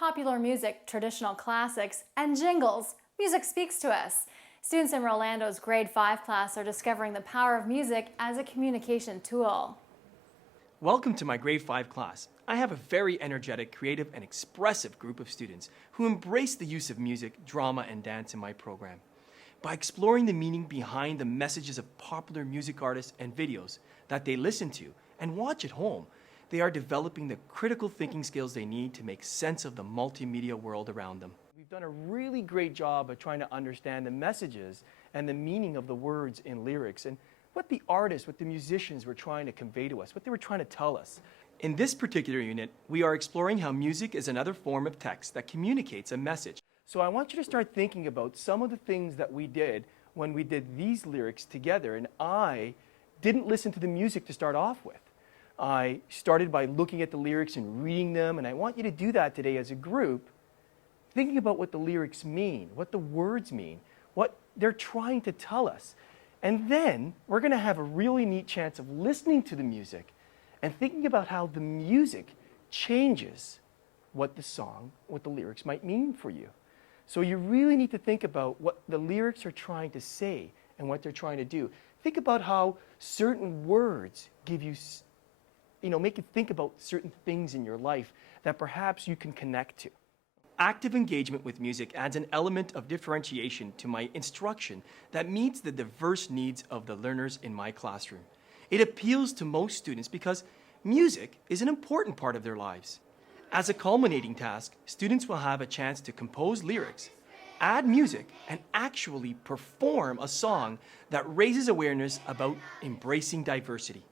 popular music, traditional classics, and jingles, music speaks to us. Students in Rolando's grade 5 class are discovering the power of music as a communication tool. Welcome to my grade 5 class. I have a very energetic, creative, and expressive group of students who embrace the use of music, drama, and dance in my program. By exploring the meaning behind the messages of popular music artists and videos that they listen to and watch at home, they are developing the critical thinking skills they need to make sense of the multimedia world around them. We've done a really great job of trying to understand the messages and the meaning of the words in lyrics and what the artists, what the musicians were trying to convey to us, what they were trying to tell us. In this particular unit, we are exploring how music is another form of text that communicates a message. So I want you to start thinking about some of the things that we did when we did these lyrics together, and I didn't listen to the music to start off with. I started by looking at the lyrics and reading them, and I want you to do that today as a group, thinking about what the lyrics mean, what the words mean, what they're trying to tell us. And then we're going to have a really neat chance of listening to the music and thinking about how the music changes what the song, what the lyrics might mean for you. So you really need to think about what the lyrics are trying to say and what they're trying to do. Think about how certain words give you, make you think about certain things in your life that perhaps you can connect to. Active engagement with music adds an element of differentiation to my instruction that meets the diverse needs of the learners in my classroom. It appeals to most students because music is an important part of their lives. As a culminating task, students will have a chance to compose lyrics, add music, and actually perform a song that raises awareness about embracing diversity.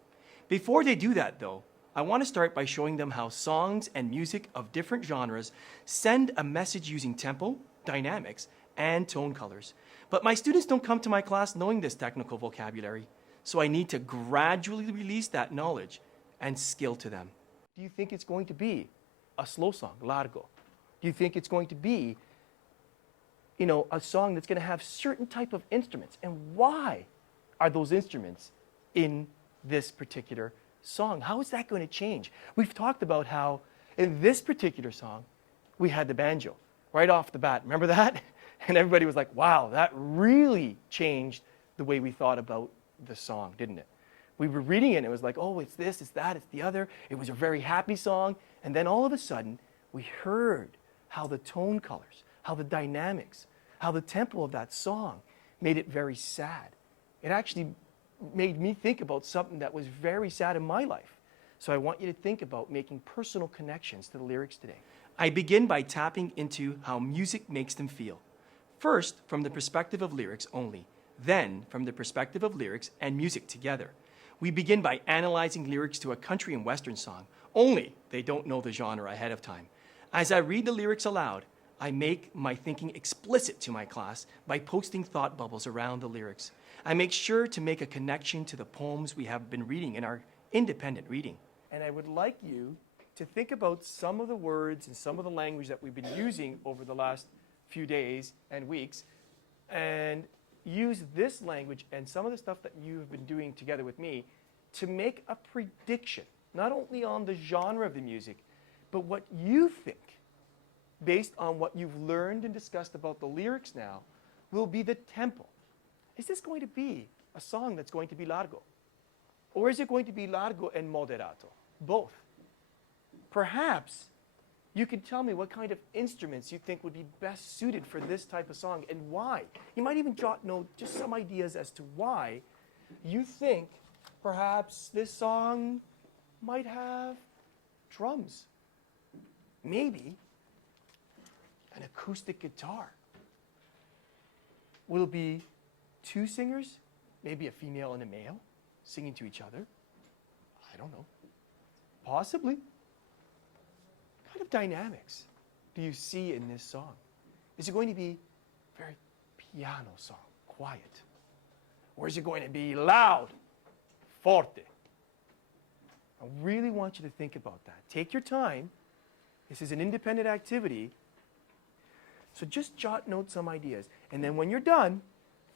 Before they do that, though, I want to start by showing them how songs and music of different genres send a message using tempo, dynamics, and tone colors. But my students don't come to my class knowing this technical vocabulary, so I need to gradually release that knowledge and skill to them. Do you think it's going to be a slow song, largo? Do you think it's going to be, a song that's going to have certain type of instruments? And why are those instruments in this particular song? How is that going to change? We've talked about how in this particular song, we had the banjo right off the bat. Remember that? And everybody was like, wow, that really changed the way we thought about the song, didn't it? We were reading it and it was like, oh, it's this, it's that, it's the other. It was a very happy song. And then all of a sudden, we heard how the tone colors, how the dynamics, how the tempo of that song made it very sad. It actually made me think about something that was very sad in my life. So I want you to think about making personal connections to the lyrics today. I begin by tapping into how music makes them feel. First, from the perspective of lyrics only, then from the perspective of lyrics and music together. We begin by analyzing lyrics to a country and western song, only they don't know the genre ahead of time. As I read the lyrics aloud, I make my thinking explicit to my class by posting thought bubbles around the lyrics. I make sure to make a connection to the poems we have been reading in our independent reading. And I would like you to think about some of the words and some of the language that we've been using over the last few days and weeks, and use this language and some of the stuff that you have been doing together with me to make a prediction, not only on the genre of the music, but what you think, based on what you've learned and discussed about the lyrics now, will be the tempo. Is this going to be a song that's going to be largo? Or is it going to be largo and moderato? Both. Perhaps you could tell me what kind of instruments you think would be best suited for this type of song and why. You might even jot note just some ideas as to why you think perhaps this song might have drums. Maybe an acoustic guitar. Will it be two singers, maybe a female and a male, singing to each other? I don't know. Possibly. What kind of dynamics do you see in this song? Is it going to be a very piano song, quiet? Or is it going to be loud, forte? I really want you to think about that. Take your time. This is an independent activity. So just jot note some ideas. And then when you're done,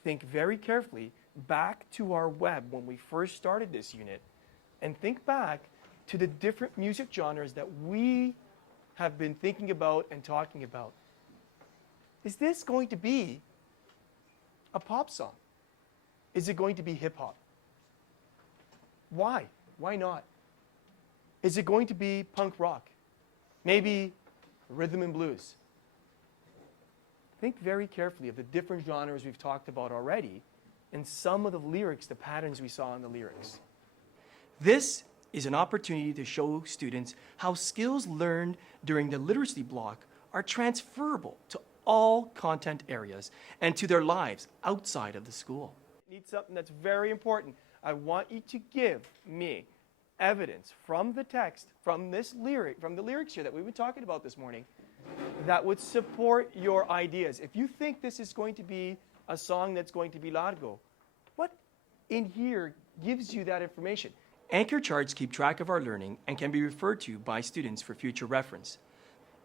think very carefully back to our web when we first started this unit and think back to the different music genres that we have been thinking about and talking about. Is this going to be a pop song? Is it going to be hip hop? Why? Why not? Is it going to be punk rock? Maybe rhythm and blues? Think very carefully of the different genres we've talked about already and some of the lyrics, the patterns we saw in the lyrics. This is an opportunity to show students how skills learned during the literacy block are transferable to all content areas and to their lives outside of the school. I need something that's very important. I want you to give me evidence from the text, from this lyric, from the lyrics here that we've been talking about this morning, that would support your ideas. If you think this is going to be a song that's going to be largo, what in here gives you that information? Anchor charts keep track of our learning and can be referred to by students for future reference.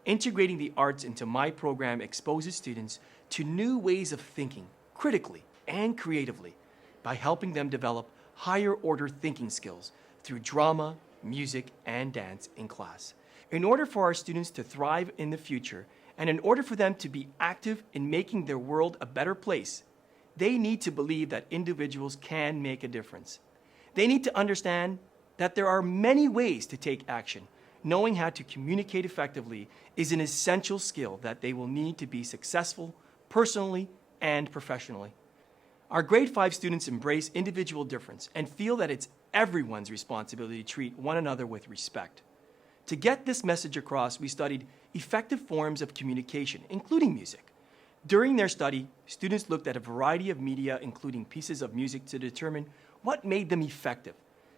Integrating the arts into my program exposes students to new ways of thinking, critically and creatively, by helping them develop higher order thinking skills through drama, music, and dance in class. In order for our students to thrive in the future, and in order for them to be active in making their world a better place, they need to believe that individuals can make a difference. They need to understand that there are many ways to take action. Knowing how to communicate effectively is an essential skill that they will need to be successful personally and professionally. Our grade 5 students embrace individual difference and feel that it's everyone's responsibility to treat one another with respect. To get this message across, we studied effective forms of communication, including music. During their study, students looked at a variety of media, including pieces of music, to determine what made them effective.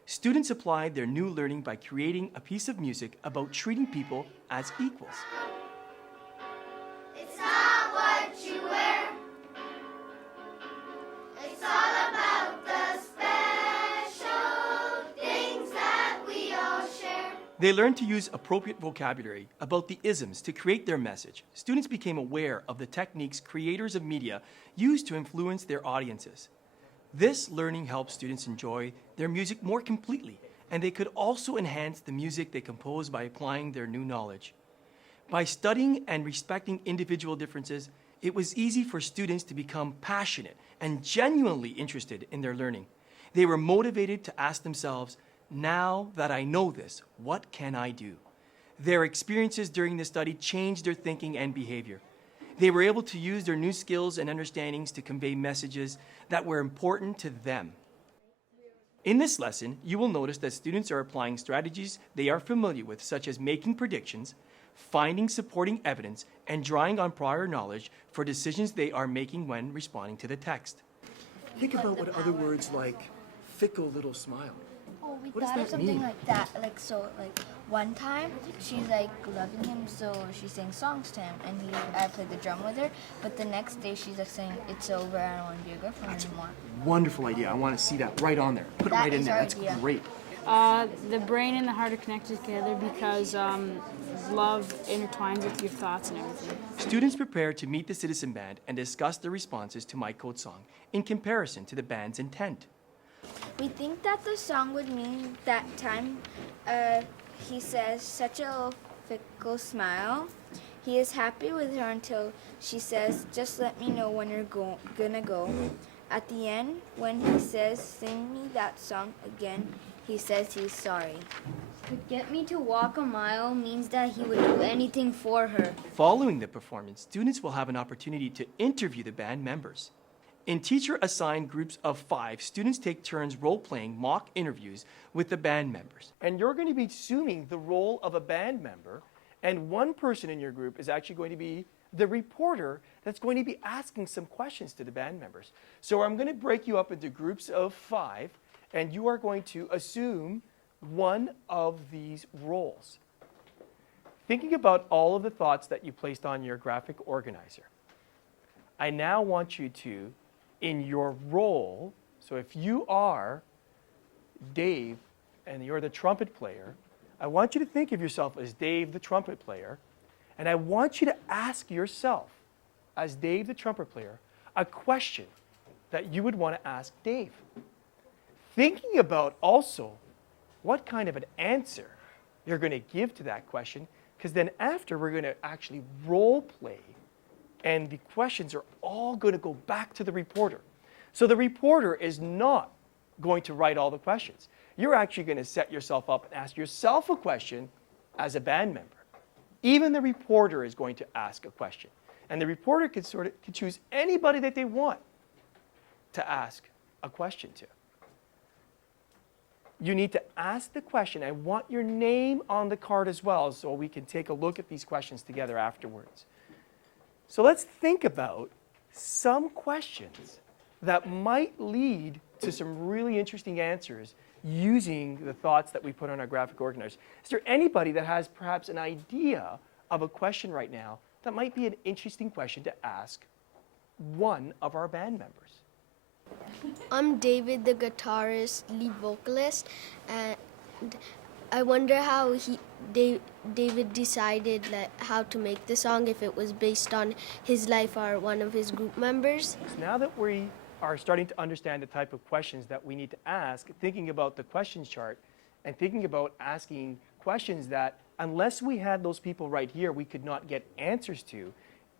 Students applied their new learning by creating a piece of music about treating people as equals. It's not what you wear. It's all about the special things that we all share. They learned to use appropriate vocabulary about the isms to create their message. Students became aware of the techniques creators of media use to influence their audiences. This learning helped students enjoy their music more completely, and they could also enhance the music they compose by applying their new knowledge. By studying and respecting individual differences, it was easy for students to become passionate and genuinely interested in their learning. They were motivated to ask themselves, now that I know this, what can I do? Their experiences during the study changed their thinking and behavior. They were able to use their new skills and understandings to convey messages that were important to them. In this lesson, you will notice that students are applying strategies they are familiar with, such as making predictions, finding supporting evidence, and drawing on prior knowledge for decisions they are making when responding to the text. Think about what other words like fickle little smile. Oh, we What does thought of that something mean? like that. One time, she's loving him, so she sang songs to him, and I played the drum with her. But the next day, she's saying, "It's over. I don't want to be your girlfriend anymore." Wonderful idea. I want to see that right on there. Put it That right in is there. our That's idea. great. The brain and the heart are connected together because love intertwines with your thoughts and everything. Students prepared to meet the citizen band and discuss their responses to My Code Song in comparison to the band's intent. We think that the song would mean that time he says such a fickle smile. He is happy with her until she says, "Just let me know when you're gonna go." At the end, when he says, "Sing me that song again," he says he's sorry. To get me to walk a mile means that he would do anything for her. Following the performance, students will have an opportunity to interview the band members. In teacher-assigned groups of 5, students take turns role-playing mock interviews with the band members. And you're going to be assuming the role of a band member, and one person in your group is actually going to be the reporter that's going to be asking some questions to the band members. So I'm going to break you up into groups of 5, and you are going to assume one of these roles. Thinking about all of the thoughts that you placed on your graphic organizer, I now want you to, in your role, so if you are Dave and you're the trumpet player, I want you to think of yourself as Dave the trumpet player, and I want you to ask yourself, as Dave the trumpet player, a question that you would want to ask Dave. Thinking about also what kind of an answer you're going to give to that question because then after we're going to actually role play, and the questions are all going to go back to the reporter. So the reporter is not going to write all the questions. You're actually going to set yourself up and ask yourself a question as a band member. Even the reporter is going to ask a question. And the reporter can choose anybody that they want to ask a question to. You need to ask the question. I want your name on the card as well so we can take a look at these questions together afterwards. So let's think about some questions that might lead to some really interesting answers using the thoughts that we put on our graphic organizers. Is there anybody that has perhaps an idea of a question right now that might be an interesting question to ask one of our band members? I'm David, the guitarist, lead vocalist, and I wonder how David decided how to make the song, if it was based on his life or one of his group members. So now that we are starting to understand the type of questions that we need to ask, thinking about the questions chart and thinking about asking questions that, unless we had those people right here, we could not get answers to,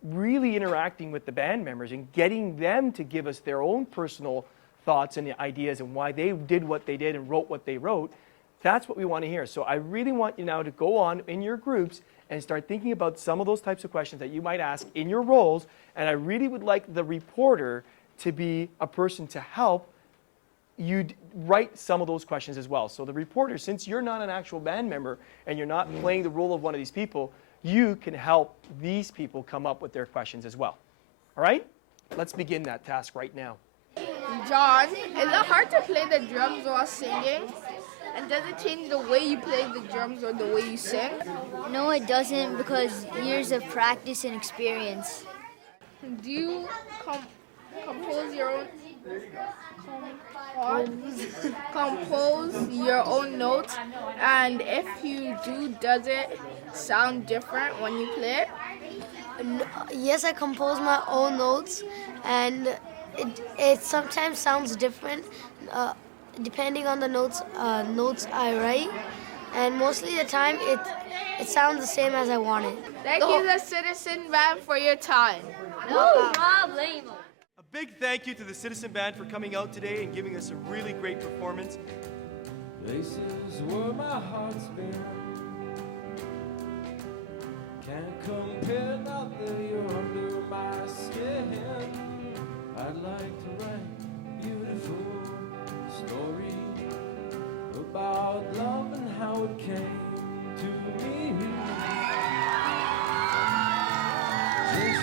really interacting with the band members and getting them to give us their own personal thoughts and ideas and why they did what they did and wrote what they wrote. That's what we want to hear. So I really want you now to go on in your groups and start thinking about some of those types of questions that you might ask in your roles. And I really would like the reporter to be a person to help you write some of those questions as well. So the reporter, since you're not an actual band member and you're not playing the role of one of these people, you can help these people come up with their questions as well. All right? Let's begin that task right now. John, is it hard to play the drums while singing? And does it change the way you play the drums or the way you sing? No, it doesn't, because years of practice and experience. Do you compose your own compose your own notes? And if you do, does it sound different when you play it? Yes, I compose my own notes, and it sometimes sounds different depending on the notes I write, and mostly the time it sounds the same as I want it. Thank you, the Citizen Band, for your time. No problem. A big thank you to the Citizen Band for coming out today and giving us a really great performance. Places where my heart's been, can't compare now that you're under my skin. I'd like to write a beautiful story about love and how it came to me. Just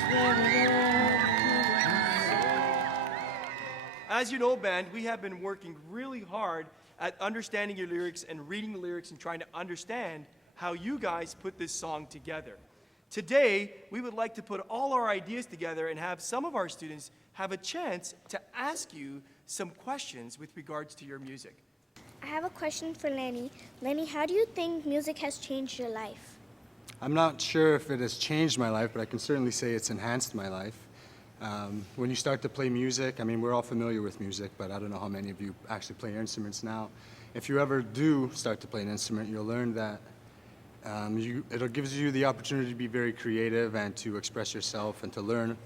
As you know, band, we have been working really hard at understanding your lyrics and reading the lyrics and trying to understand how you guys put this song together. Today, we would like to put all our ideas together and have some of our students have a chance to ask you some questions with regards to your music. I have a question for Lenny. Lenny, how do you think music has changed your life? I'm not sure if it has changed my life, but I can certainly say it's enhanced my life. When you start to play music, I mean, we're all familiar with music, but I don't know how many of you actually play instruments now. If you ever do start to play an instrument, you'll learn that it gives you the opportunity to be very creative and to express yourself and to learn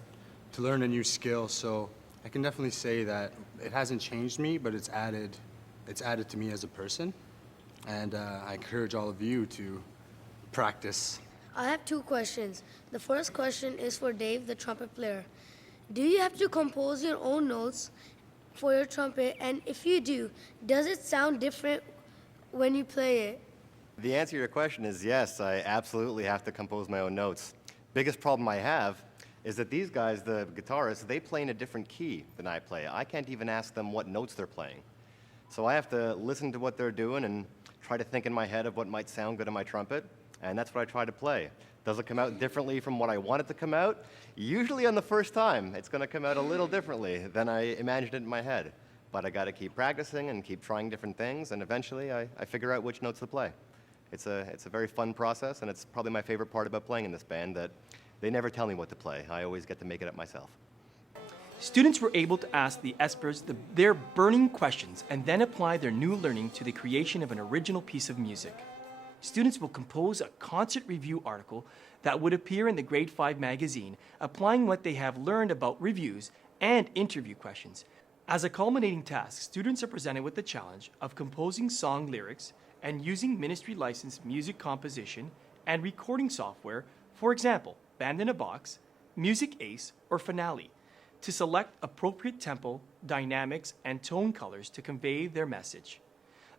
a new skill. So I can definitely say that it hasn't changed me, but it's added to me as a person. And I encourage all of you to practice. I have two questions. The first question is for Dave, the trumpet player. Do you have to compose your own notes for your trumpet? And if you do, does it sound different when you play it? The answer to your question is yes, I absolutely have to compose my own notes. Biggest problem I have is that these guys, the guitarists, they play in a different key than I play. I can't even ask them what notes they're playing. So I have to listen to what they're doing and try to think in my head of what might sound good on my trumpet, and that's what I try to play. Does it come out differently from what I want it to come out? Usually on the first time, it's going to come out a little differently than I imagined it in my head. But I got to keep practicing and keep trying different things, and eventually I figure out which notes to play. It's a very fun process, and it's probably my favorite part about playing in this band, that they never tell me what to play. I always get to make it up myself. Students were able to ask the Espers their burning questions and then apply their new learning to the creation of an original piece of music. students will compose a concert review article that would appear in the Grade 5 magazine, applying what they have learned about reviews and interview questions. As a culminating task, students are presented with the challenge of composing song lyrics and using ministry-licensed music composition and recording software, for example, Band in a Box, Music Ace, or Finale, to select appropriate tempo, dynamics, and tone colors to convey their message.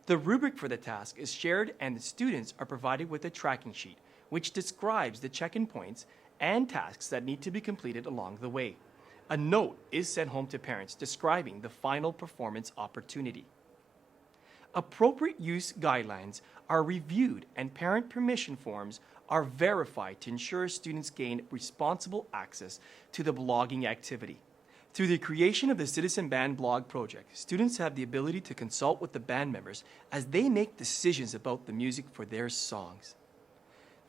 The rubric for the task is shared and the students are provided with a tracking sheet, which describes the check-in points and tasks that need to be completed along the way. A note is sent home to parents describing the final performance opportunity. Appropriate use guidelines are reviewed and parent permission forms are verified to ensure students gain responsible access to the blogging activity. Through the creation of the Citizen Band blog project, students have the ability to consult with the band members as they make decisions about the music for their songs.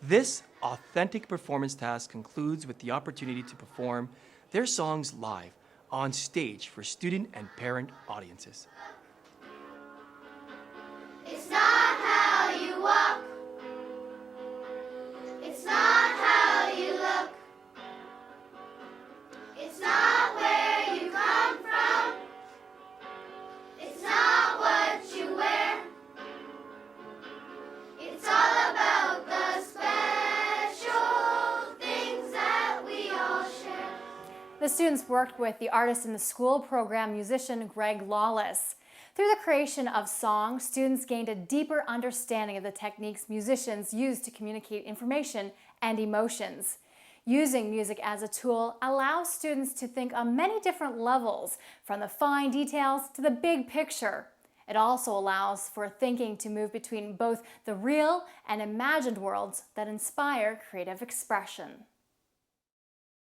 This authentic performance task concludes with the opportunity to perform their songs live on stage for student and parent audiences. It's not how you walk. It's not how you look. It's not where you come from. It's not what you wear. It's all about the special things that we all share. The students worked with the Artist in the School program musician Greg Lawless. Through the creation of songs, students gained a deeper understanding of the techniques musicians use to communicate information and emotions. Using music as a tool allows students to think on many different levels, from the fine details to the big picture. It also allows for thinking to move between both the real and imagined worlds that inspire creative expression.